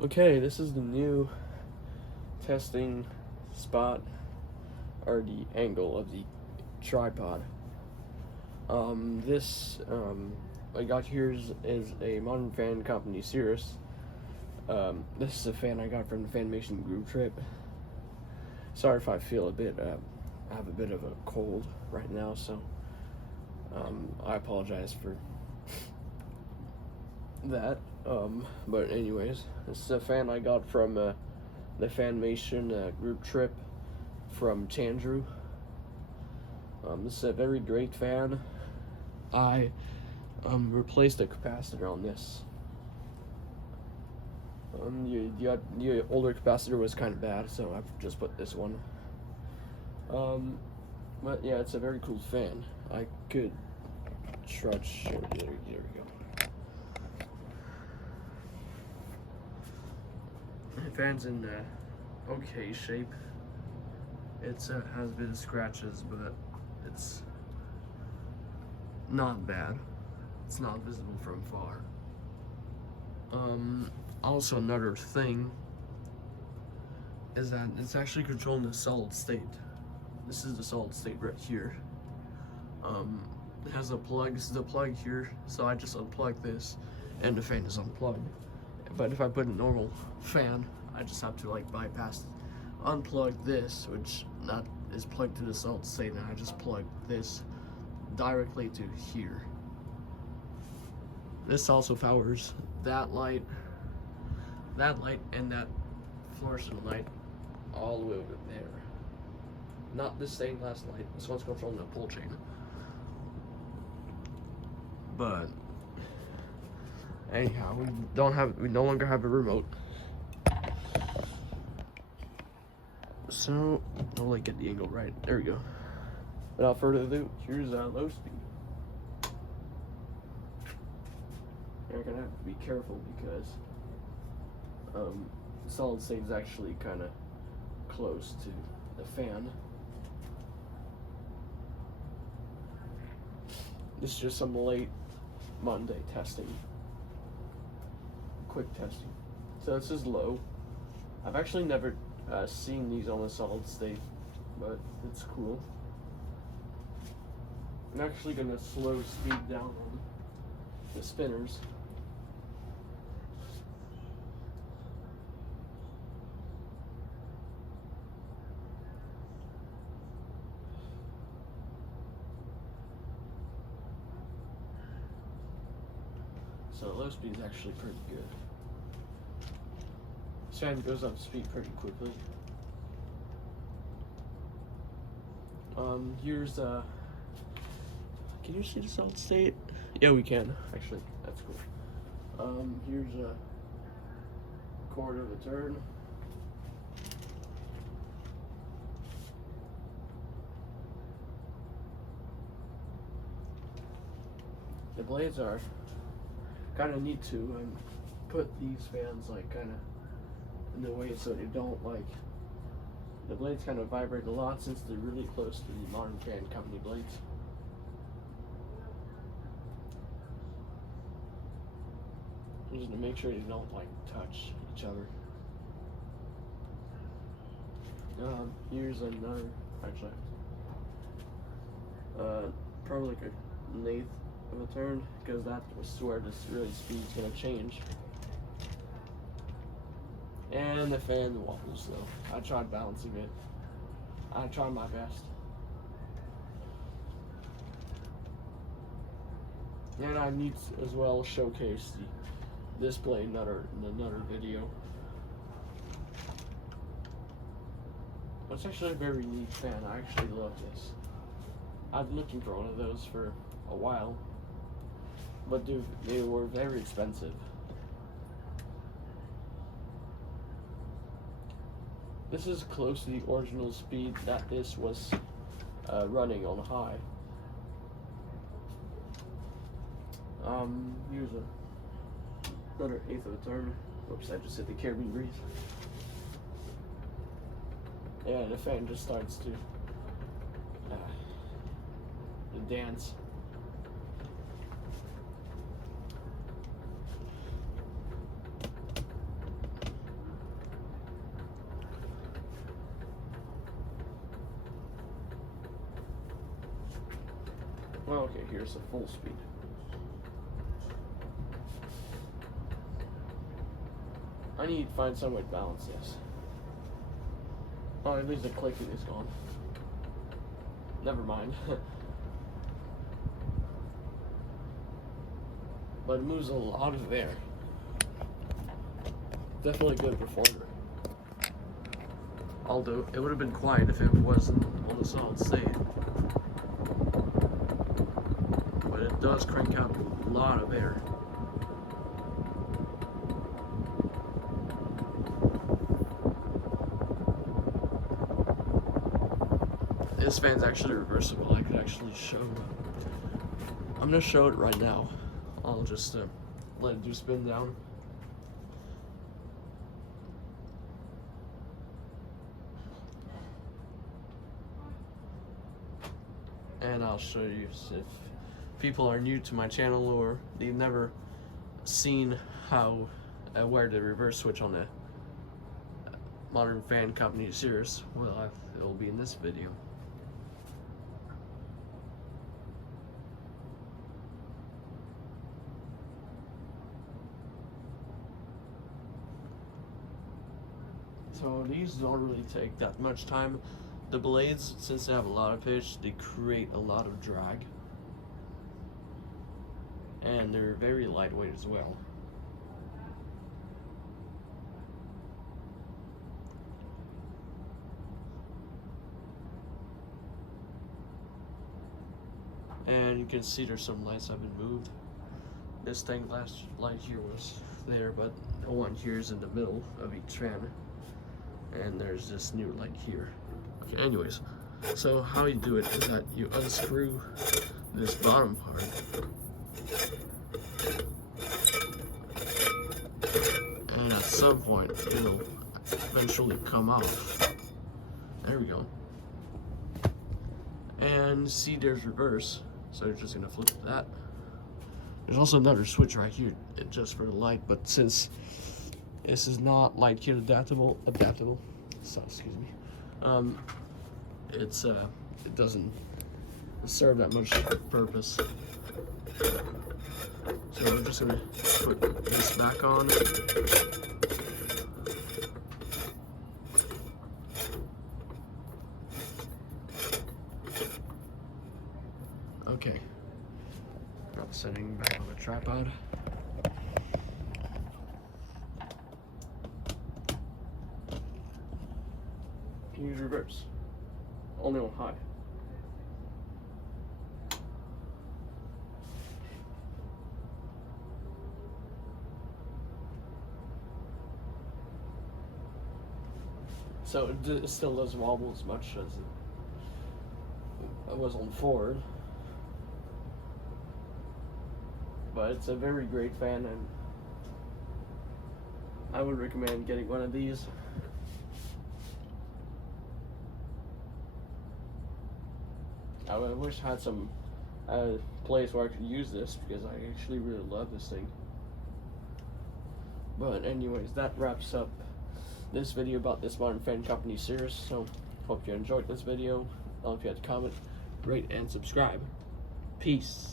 Okay, this is the new testing spot, or the angle of the tripod. This I got here is a modern fan company, Cirrus. This is a fan I got from the Fanimation group trip. Sorry if I feel I have a bit of a cold right now, so I apologize for that. But anyways, this is a fan I got from the Fanimation group trip from Chandru. This is a very great fan. I replaced a capacitor on this. The older capacitor was kind of bad, so I've just put this one. But yeah, it's a very cool fan. I could try to show you. There we go. The fan's in okay shape. It's has a bit of scratches, but it's not bad. It's not visible from far. Also another thing is that it's actually controlling the solid state. This is the solid state right here. It has a plug. This is the plug here, so I just unplug this, and the fan is unplugged. But if I put a normal fan, I just have to unplug this, which is plugged to the solid state, and I just plug this directly to here. This also powers that light, and that fluorescent light all the way over there. Not this stained glass light. This one's controlling the pull chain. But anyhow, we no longer have a remote. So I'll get the angle right. There we go. Without further ado, here's low speed. You're gonna have to be careful because solid state is actually kind of close to the fan. This is just some late Monday testing, quick testing. So this is low. I've actually never seen these on a solid state, but it's cool. I'm actually gonna slow speed down on the spinners. So low speed is actually pretty good. This fan goes up speed pretty quickly. Here's can you see the solid state? Yeah, we can actually. That's cool. Here's a quarter of a turn. The blades are kind of neat to put these fans kind of in the way so they don't the blades kind of vibrate a lot since they're really close to the modern fan company blades. Just to make sure they don't touch each other. Here's another, actually, probably like an eighth of a turn, because that was where this speed's gonna change. And the fan wobbles though. I tried balancing it. I tried my best. And I need to as well showcase the display in another video. It's actually a very neat fan. I actually love this. I've been looking for one of those for a while, but they were very expensive. This is close to the original speed that this was running on high. Here's another eighth of a turn. Oops, I just hit the Caribbean breeze. Yeah, the fan just starts to dance. Well, okay, here's the full speed. I need to find some way to balance this. Oh, at least the clicking is gone. Never mind. But it moves a lot of air. Definitely a good performer. Although it would have been quiet if it wasn't on a solid state. But it does crank out a lot of air. This fan's actually reversible. I could actually show. I'm gonna show it right now. I'll just let it do spin down. And I'll show you if people are new to my channel or they've never seen how where the reverse switch on the modern fan company Cirrus. Well, it'll be in this video. So these don't really take that much time. The blades, since they have a lot of pitch, they create a lot of drag. And they're very lightweight as well. And you can see there's some lights have been moved. This thing last light here was there, but the one here is in the middle of each fan. And there's this new light here. Okay, anyways, so how you do it is that you unscrew this bottom part. And at some point, it'll eventually come off. There we go. And see, there's reverse. So you're just gonna flip that. There's also another switch right here, just for the light, but since this is not light kit adaptable, so excuse me, it doesn't serve that much purpose. So we're just gonna put this back on. Okay, now setting back on the tripod. Can use reverse, only on high. So it still doesn't wobble as much as it was on Ford. But it's a very great fan, and I would recommend getting one of these. I wish I had some place where I could use this, because I actually really love this thing. But anyways, that wraps up this video about this modern fan company Cirrus. So hope you enjoyed this video. If you had to comment, rate, and subscribe. Peace.